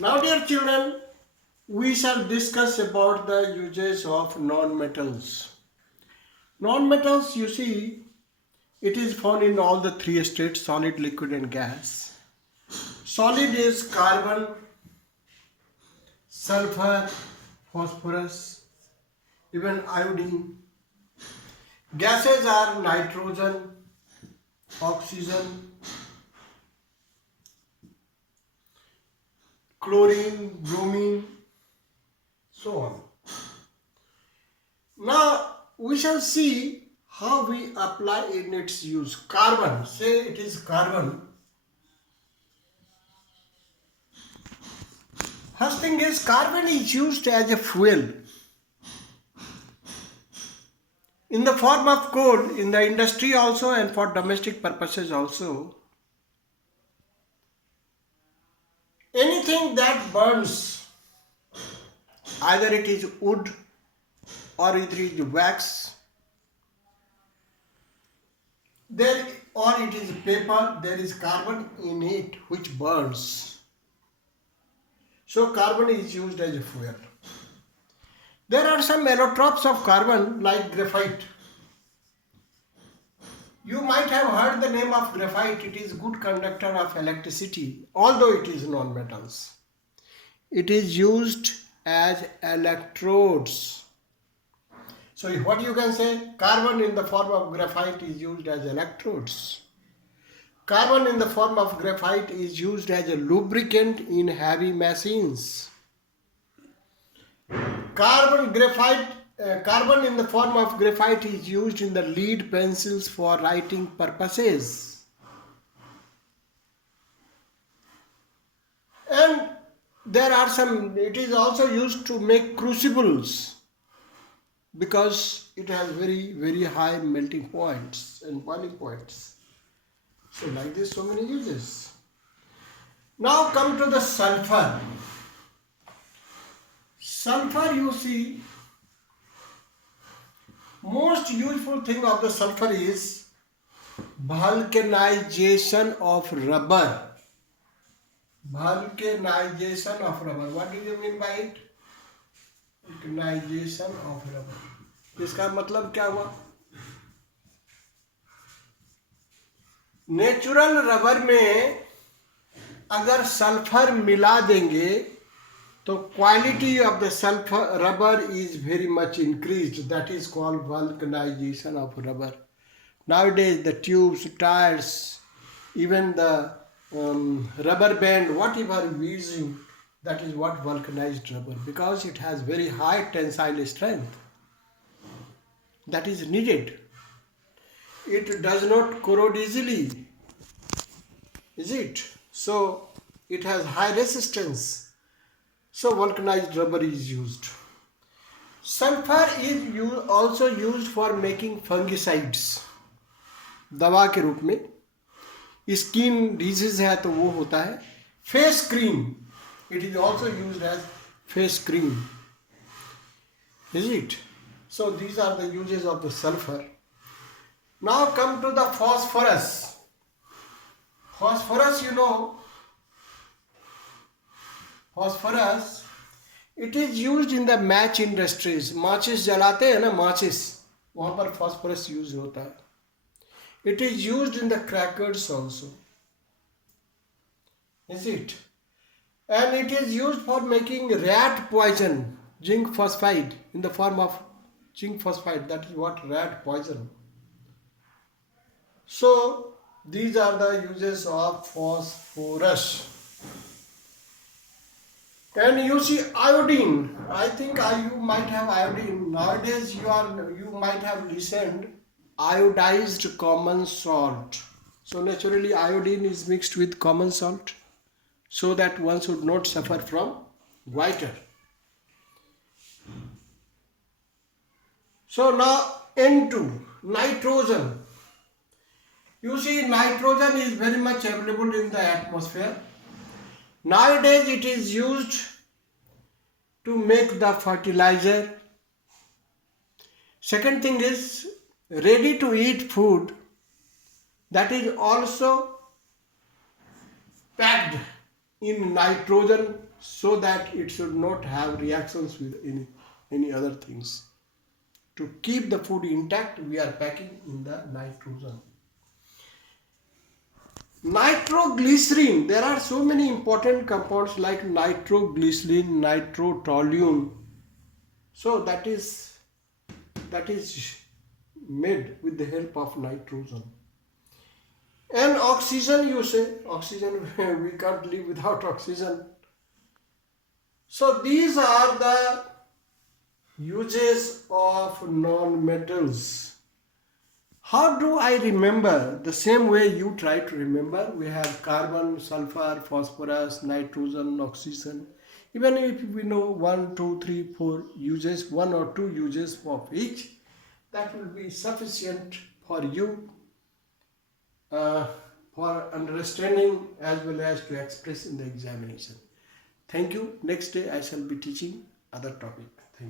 Now, dear children, we shall discuss about the uses of non-metals. Non-metals, you see, it is found in all the three states: solid, liquid, and gas. Solid is carbon, sulfur, phosphorus, even iodine. Gases are nitrogen, oxygen, chlorine, bromine, so on. Now we shall see how we apply in its use. Carbon, say it is carbon. First thing is, carbon is used as a fuel in the form of coal in the industry also and for domestic purposes also. Anything that burns, either it is wood or it is wax, there or it is paper, there is carbon in it which burns. So carbon is used as a fuel. There are some allotropes of carbon like graphite. You might have heard the name of graphite. It is good conductor of electricity, although it is non-metals. It is used as electrodes. So what you can say? Carbon in the form of graphite is used as electrodes. Carbon in the form of graphite is used as a lubricant in heavy machines. Carbon in the form of graphite is used in the lead pencils for writing purposes. And there are some, it is also used to make crucibles because it has very, very high melting points and boiling points. So like this, so many uses. Now come to the sulfur. Sulfur, you see, most useful thing of the sulfur is vulcanization of rubber. Vulcanization of rubber. What do you mean by it? Vulcanization of rubber. इसका मतलब क्या हुआ? Natural rubber में अगर sulphur मिला देंगे तो quality of the sulphur rubber is very much increased. That is called vulcanisation of rubber. Nowadays the tubes, tires, even the rubber band, whatever we using, that is what vulcanized rubber, because it has very high tensile strength that is needed. It does not corrode easily, is it? So it has high resistance. So vulcanized rubber is used. Sulfur is also used for making fungicides. दवा के रूप में. Skin disease है तो वो होता है. Face cream, it is also used as face cream, is it? So these are the uses of the sulfur. Now come to the phosphorus. Phosphorus, you know, phosphorus, it is used in the match industries. माचिस जलाते हैं ना, माचिस, वहाँ पर phosphorus use होता है. It is used in the crackers also, is it? And it is used for making rat poison, zinc phosphide, in the form of zinc phosphide. That is what rat poison. So these are the uses of phosphorus. And you see iodine. I think you might have iodine. Nowadays you might have listened iodized common salt. So naturally iodine is mixed with common salt so that one should not suffer from goiter. So now N2, nitrogen. You see, nitrogen is very much available in the atmosphere. Nowadays it is used to make the fertilizer. Second thing is ready to eat food, that is also packed in nitrogen so that it should not have reactions with any other things. To keep the food intact, we are packing in the nitrogen. Nitroglycerin, there are so many important compounds like nitroglycerin, nitrotoluene. So that is made with the help of nitrogen. And oxygen, you say, oxygen, we can't live without oxygen. So these are the uses of non-metals. How do I remember? The same way you try to remember. We have carbon, sulfur, phosphorus, nitrogen, oxygen. Even if we know 1, 2, 3, 4 uses, 1 or 2 uses of each, that will be sufficient for you for understanding as well as to express in the examination. Thank you. Next day I shall be teaching other topic. Thank you.